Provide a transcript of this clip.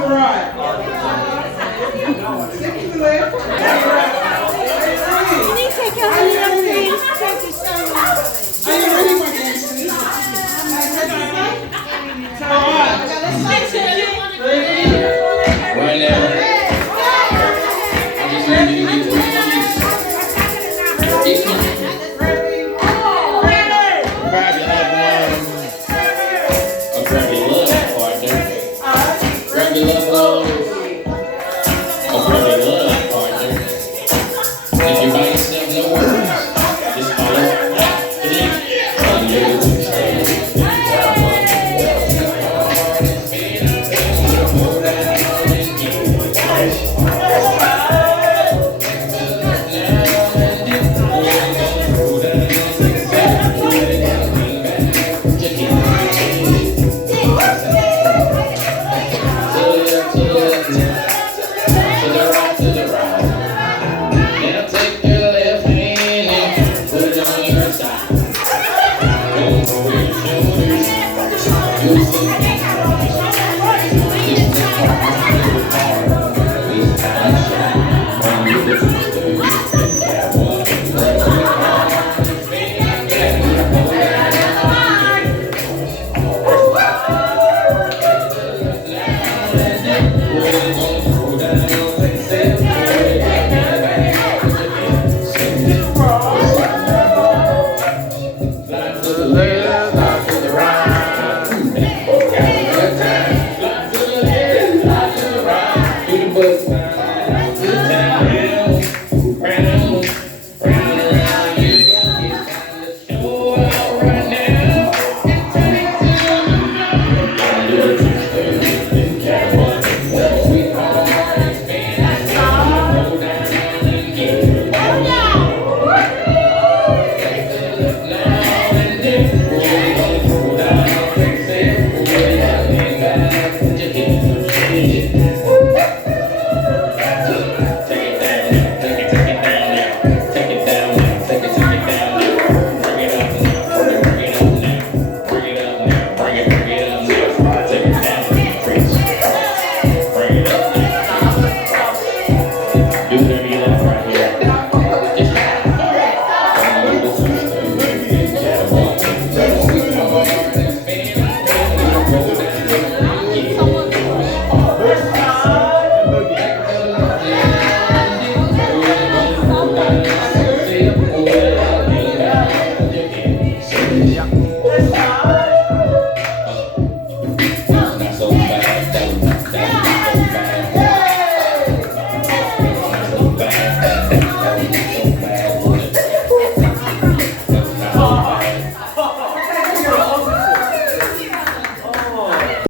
the right. Stick to the left. Can you take your hoodie up, please? Are you ready for this? All right. Right now, I just need you to get to these. Grab your loved ones. Or grab your love partner. Grab your loved ones. Or grab your love partner. If you're by yourself, no worries. Just follow the lead. Now take your left hand and put it on your side. Go over your shoulders. You'll see the but